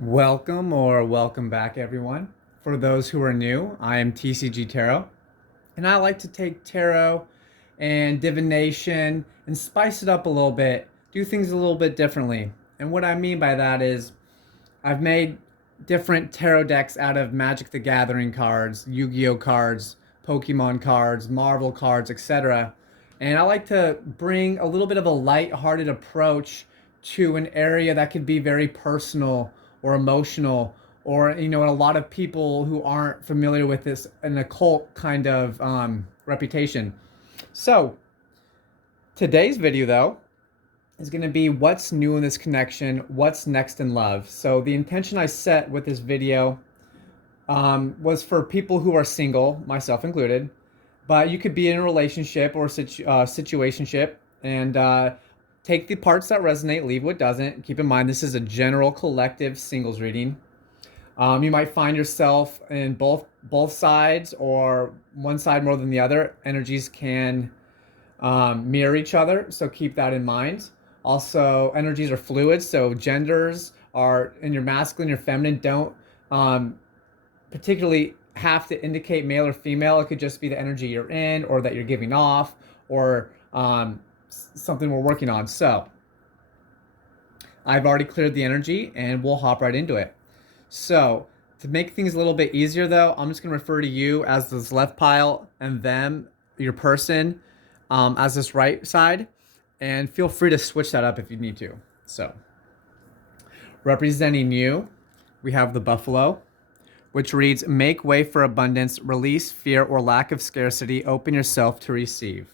Welcome or welcome back, everyone. For those who are new, I am TCG Tarot, and I like to take tarot and divination and spice it up a little bit, do things a little bit differently. And what I mean by that is I've made different tarot decks out of Magic the Gathering cards, Yu-Gi-Oh cards, Pokemon cards, Marvel cards, etc. And I like to bring a little bit of a light-hearted approach to an area that could be very personal or emotional, or a lot of people who aren't familiar with this an occult kind of reputation. So today's video, though, is going to be what's new in this connection, what's next in love. So the intention I set with this video was for people who are single, myself included, but you could be in a relationship or situationship, and take the parts that resonate, leave what doesn't. Keep in mind, this is a general collective singles reading. You might find yourself in both sides or one side more than the other. Energies can mirror each other, so keep that in mind. Also, energies are fluid, so genders are in your masculine, your feminine don't particularly have to indicate male or female. It could just be the energy you're in or that you're giving off, or something we're working on. So I've already cleared the energy and we'll hop right into it. So to make things a little bit easier, though, I'm just going to refer to you as this left pile and them, your person, as this right side, and feel free to switch that up if you need to. So representing you, we have the buffalo, which reads, make way for abundance, release fear or lack of scarcity, open yourself to receive.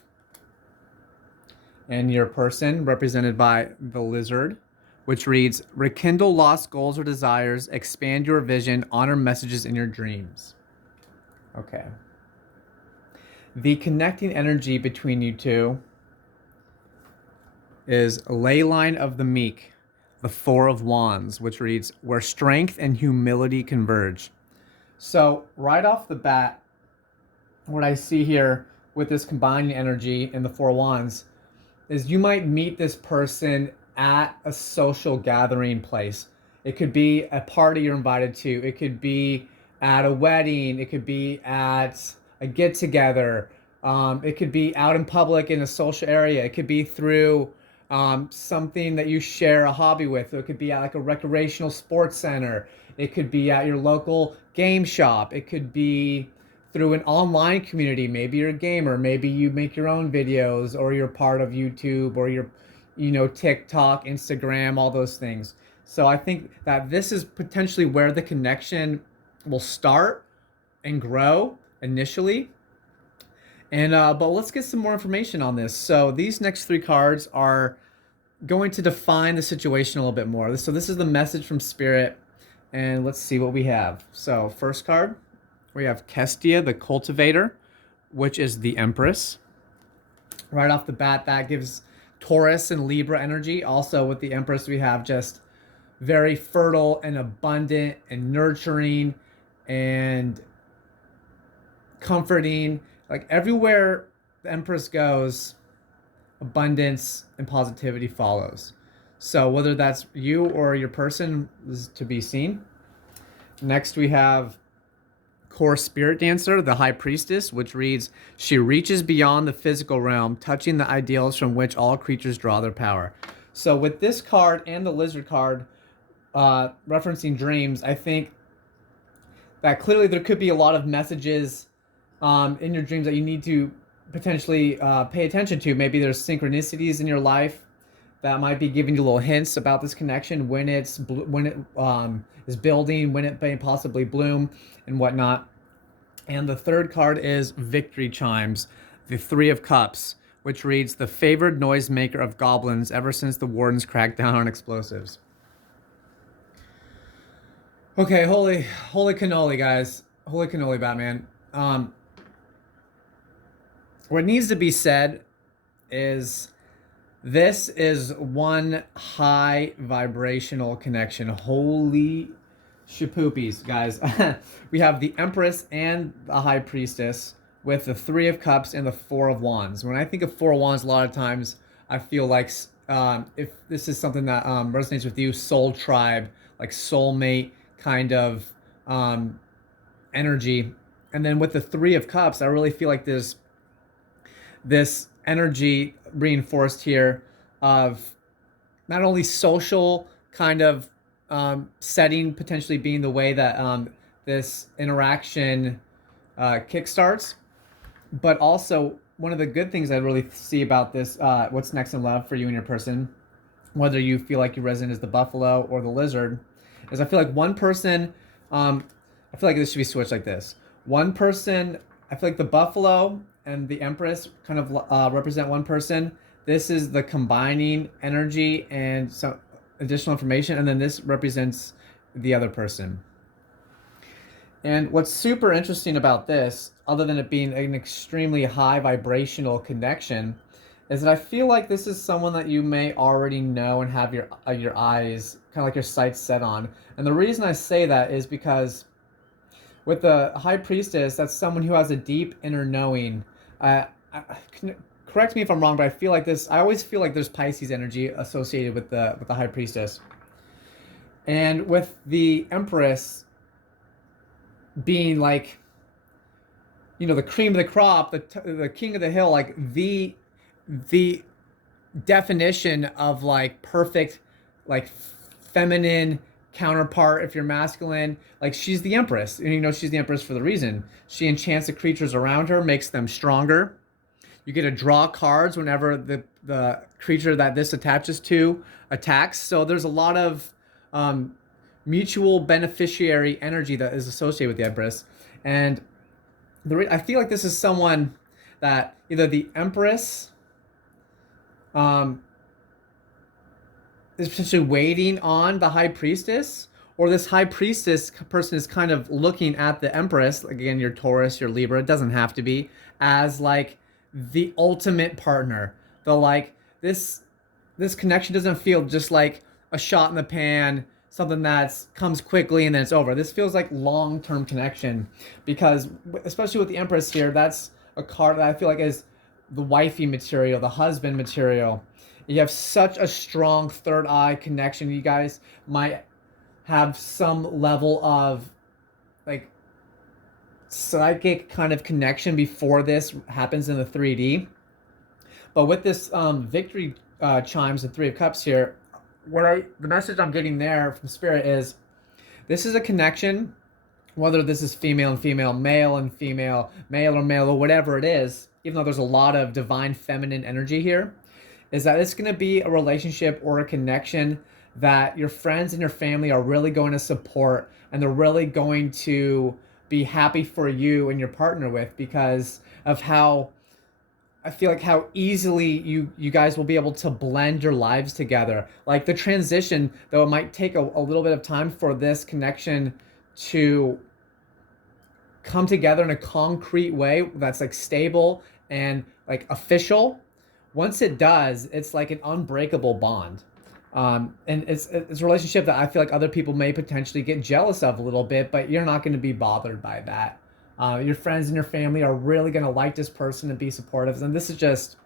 And your person, represented by the lizard, which reads, rekindle lost goals or desires, expand your vision, honor messages in your dreams. Okay. The connecting energy between you two is ley line of the meek, the Four of Wands, which reads, where strength and humility converge. So right off the bat, what I see here with this combining energy in the Four of Wands is you might meet this person at a social gathering place. It could be a party you're invited to. It could be at a wedding. It could be at a get-together. It could be out in public in a social area. It could be through something that you share a hobby with. It could be at like a recreational sports center. It could be at your local game shop. It could be through an online community. Maybe you're a gamer. Maybe you make your own videos, or you're part of YouTube, or you're, TikTok, Instagram, all those things. So I think that this is potentially where the connection will start and grow initially. And but let's get some more information on this. So these next three cards are going to define the situation a little bit more. So this is the message from Spirit, and let's see what we have. So first card, we have Kestia, the cultivator, which is the Empress. Right off the bat, that gives Taurus and Libra energy. Also with the Empress, we have just very fertile and abundant and nurturing and comforting. Like everywhere the Empress goes, abundance and positivity follows. So whether that's you or your person is to be seen. Next, we have Core Spirit Dancer, the High Priestess, which reads, she reaches beyond the physical realm, touching the ideals from which all creatures draw their power. So with this card and the Lizard card, referencing dreams, I think that clearly there could be a lot of messages in your dreams that you need to potentially pay attention to. Maybe there's synchronicities in your life that might be giving you little hints about this connection, when it is building, when it may possibly bloom, and whatnot. And the third card is Victory Chimes, the Three of Cups, which reads, the favored noisemaker of goblins ever since the wardens cracked down on explosives. Okay, holy cannoli, guys. Holy cannoli, Batman. What needs to be said is this is one high vibrational connection. Holy shapoopies, guys. We have the Empress and the High Priestess with the Three of Cups and the Four of Wands. When I think of Four of Wands, a lot of times I feel like if this is something that resonates with you, soul tribe, like soulmate kind of energy. And then with the Three of Cups, I really feel like there's this energy reinforced here of not only social kind of setting potentially being the way that this interaction kickstarts, but also one of the good things I really see about this, what's next in love for you and your person, whether you feel like you resonate as the buffalo or the lizard, is I feel like one person, I feel like this should be switched like this. One person, I feel like the buffalo and the empress kind of represent one person. This is the combining energy and some additional information, and then this represents the other person. And what's super interesting about this, other than it being an extremely high vibrational connection, is that I feel like this is someone that you may already know and have your eyes, kind of like your sights set on. And the reason I say that is because with the High Priestess, that's someone who has a deep inner knowing. Correct me if I'm wrong, but I feel like this. I always feel like there's Pisces energy associated with the High Priestess, and with the Empress being like, you know, the cream of the crop, the king of the hill, like the definition of like perfect, like feminine counterpart if you're masculine. Like she's the Empress, and you know she's the Empress for the reason she enchants the creatures around her, makes them stronger. You get to draw cards whenever the creature that this attaches to attacks. So there's a lot of mutual beneficiary energy that is associated with the Empress. And I feel like this is someone that either the Empress is potentially waiting on the High Priestess, or this High Priestess person is kind of looking at the Empress, again, your Taurus, your Libra, it doesn't have to be, as like the ultimate partner. The like this connection doesn't feel just like a shot in the pan, something that comes quickly and then it's over. This feels like long-term connection, because especially with the Empress here, that's a card that I feel like is the wifey material, the husband material. You have such a strong third eye connection. You guys might have some level of like psychic kind of connection before this happens in the 3D. But with this victory chimes and Three of Cups here, the message I'm getting there from Spirit is this is a connection, whether this is female and female, male and female, male or male, or whatever it is, even though there's a lot of divine feminine energy here, is that it's going to be a relationship or a connection that your friends and your family are really going to support, and they're really going to be happy for you and your partner with, because of how I feel like how easily you guys will be able to blend your lives together. Like the transition, though it might take a little bit of time for this connection to come together in a concrete way that's like stable and like official. Once it does, it's like an unbreakable bond. And it's a relationship that I feel like other people may potentially get jealous of a little bit, but you're not going to be bothered by that. Your friends and your family are really going to like this person and be supportive. And this is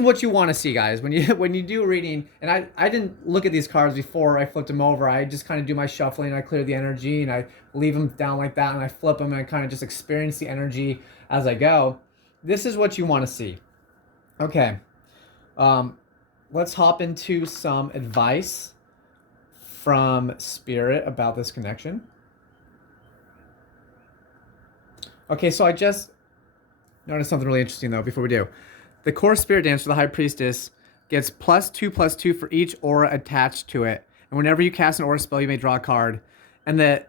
what you want to see, guys, when you do a reading. And I didn't look at these cards before I flipped them over. I just kind of do my shuffling, and I clear the energy, and I leave them down like that, and I flip them, and I kind of just experience the energy as I go. This is what you want to see. Okay. Let's hop into some advice from Spirit about this connection. Okay, so I just noticed something really interesting, though, before we do. The core Spirit dance for the High Priestess gets +2/+2 for each aura attached to it. And whenever you cast an aura spell, you may draw a card. And the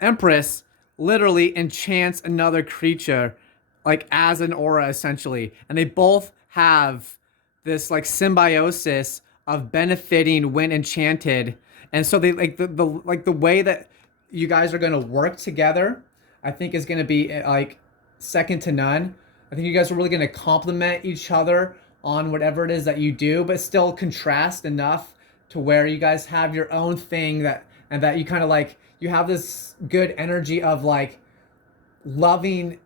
Empress literally enchants another creature, like as an aura, essentially. And they both have this like symbiosis of benefiting when enchanted. And so they like the way that you guys are going to work together, I think is going to be like second to none. I think you guys are really going to complement each other on whatever it is that you do, but still contrast enough to where you guys have your own thing and that you kind of like, you have this good energy of like loving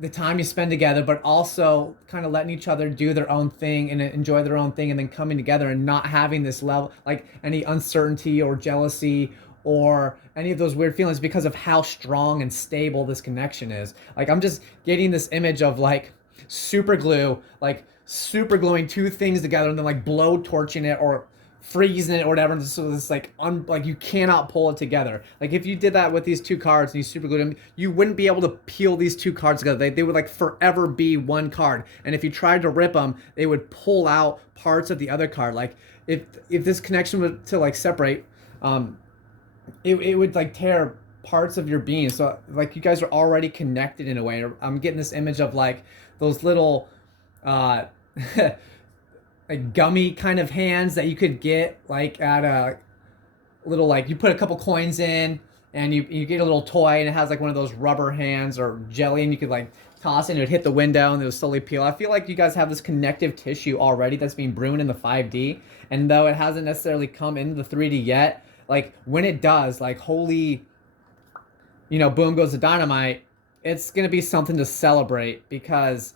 the time you spend together, but also kind of letting each other do their own thing and enjoy their own thing, and then coming together and not having this level, like any uncertainty or jealousy or any of those weird feelings because of how strong and stable this connection is. Like, I'm just getting this image of like super glue, like super gluing two things together and then like blow torching it or freezing it or whatever, so it's like like you cannot pull it together. Like if you did that with these two cards and you super glued them, you wouldn't be able to peel these two cards together. They would like forever be one card, and if you tried to rip them, they would pull out parts of the other card. Like if this connection were to like separate, it would like tear parts of your being. So like you guys are already connected in a way. I'm getting this image of like those little uh like gummy kind of hands that you could get like at a little, like you put a couple coins in and you get a little toy and it has like one of those rubber hands or jelly, and you could like toss it and it would hit the window and it would slowly peel. I feel like you guys have this connective tissue already that's being brewed in the 5D, and though it hasn't necessarily come into the 3D yet, like when it does, like holy, boom goes the dynamite, it's gonna be something to celebrate because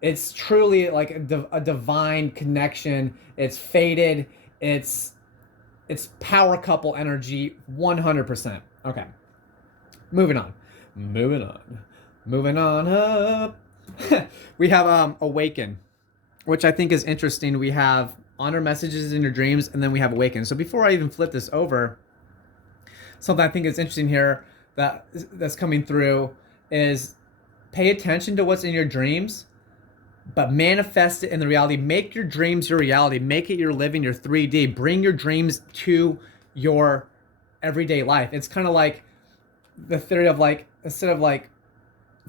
it's truly like a divine connection. It's fated. It's power couple energy, 100%. Okay, moving on, moving on up. We have awaken, which I think is interesting. We have honor messages in your dreams, and then we have awaken. So before I even flip this over, something I think is interesting here that's coming through is pay attention to what's in your dreams, but manifest it in the reality. Make your dreams your reality. Make it your living, your 3D. Bring your dreams to your everyday life. It's kind of like the theory of like, instead of like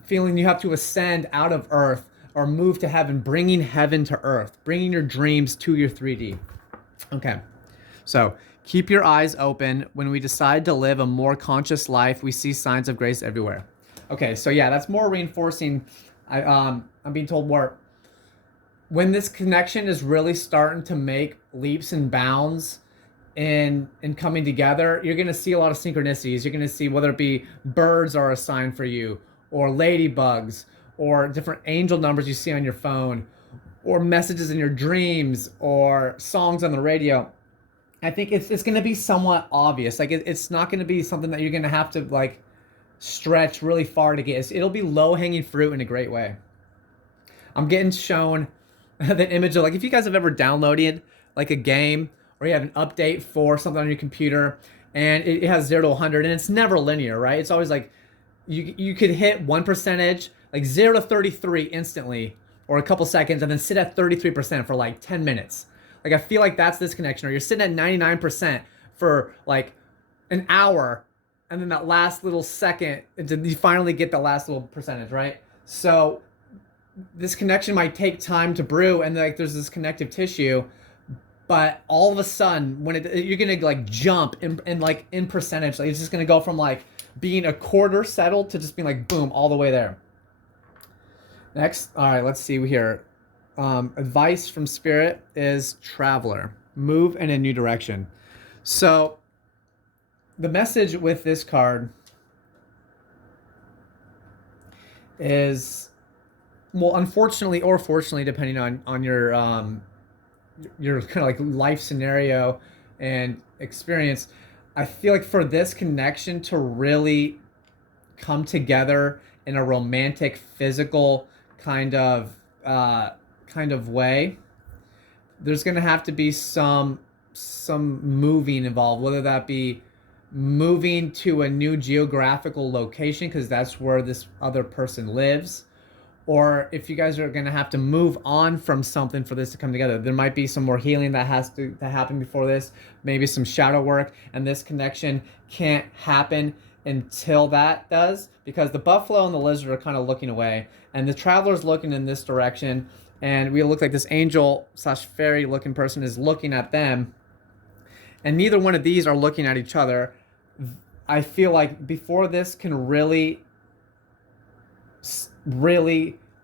feeling you have to ascend out of earth or move to heaven, bringing heaven to earth, bringing your dreams to your 3D. Okay, so keep your eyes open. When we decide to live a more conscious life, we see signs of grace everywhere. Okay, so yeah, that's more reinforcing. I'm being told more. When this connection is really starting to make leaps and bounds in coming together, you're gonna see a lot of synchronicities. You're gonna see whether it be birds are a sign for you, or ladybugs, or different angel numbers you see on your phone, or messages in your dreams, or songs on the radio. I think it's gonna be somewhat obvious. Like it's not gonna be something that you're gonna have to like stretch really far to get. It'll be low hanging fruit in a great way. I'm getting shown the image of like, if you guys have ever downloaded like a game or you have an update for something on your computer and it has 0 to 100 and it's never linear, right? It's always like you could hit 1%, like 0 to 33 instantly or a couple seconds, and then sit at 33% for like 10 minutes. Like I feel like that's this connection. Or you're sitting at 99% for like an hour, and then that last little second, you finally get the last little percentage, right? So this connection might take time to brew, and like there's this connective tissue, but all of a sudden when you're gonna like jump in like in percentage, like it's just gonna go from like being a quarter settled to just being like boom all the way there. Next, all right, let's see here. Advice from spirit is traveler, move in a new direction. So the message with this card is, well, unfortunately or fortunately, depending on your kind of like life scenario and experience, I feel like for this connection to really come together in a romantic, physical kind of way, there's gonna have to be some moving involved, whether that be moving to a new geographical location because that's where this other person lives, or if you guys are going to have to move on from something for this to come together. There might be some more healing that has to happen before this, maybe some shadow work, and this connection can't happen until that does, because the buffalo and the lizard are kind of looking away and the traveler's looking in this direction, and we look like this angel slash fairy looking person is looking at them, and neither one of these are looking at each other. I feel like before this can really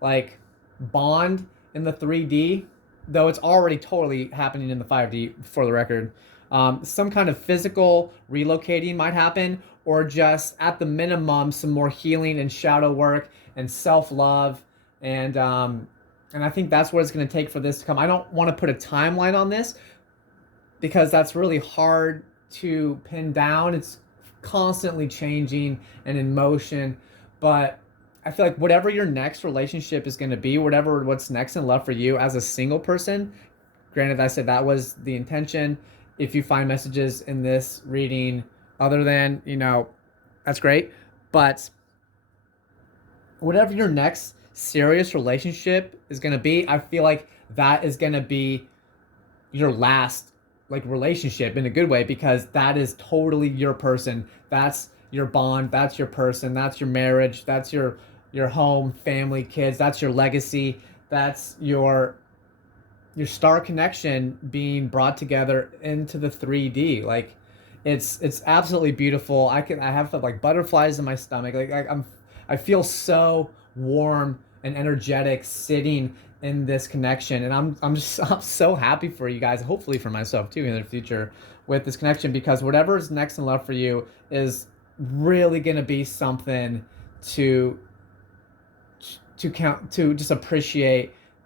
like bond in the 3D, though it's already totally happening in the 5D for the record, Some kind of physical relocating might happen, or just at the minimum, some more healing and shadow work and self-love. And I think that's what it's going to take for this to come. I don't want to put a timeline on this because that's really hard to pin down. It's constantly changing and in motion. But I feel like whatever your next relationship is going to be, what's next in love for you as a single person, granted, I said that was the intention. If you find messages in this reading other than, that's great. But whatever your next serious relationship is going to be, I feel like that is going to be your last like relationship in a good way, because that is totally your person. That's your bond, that's your person, that's your marriage, that's your home, family, kids, that's your legacy, that's your star connection being brought together into the 3D. Like it's absolutely beautiful. I have like butterflies in my stomach. I feel so warm and energetic sitting in this connection, and I'm so happy for you guys, hopefully for myself too in the future with this connection, because whatever is next in love for you is really going to be something to count, to just appreciate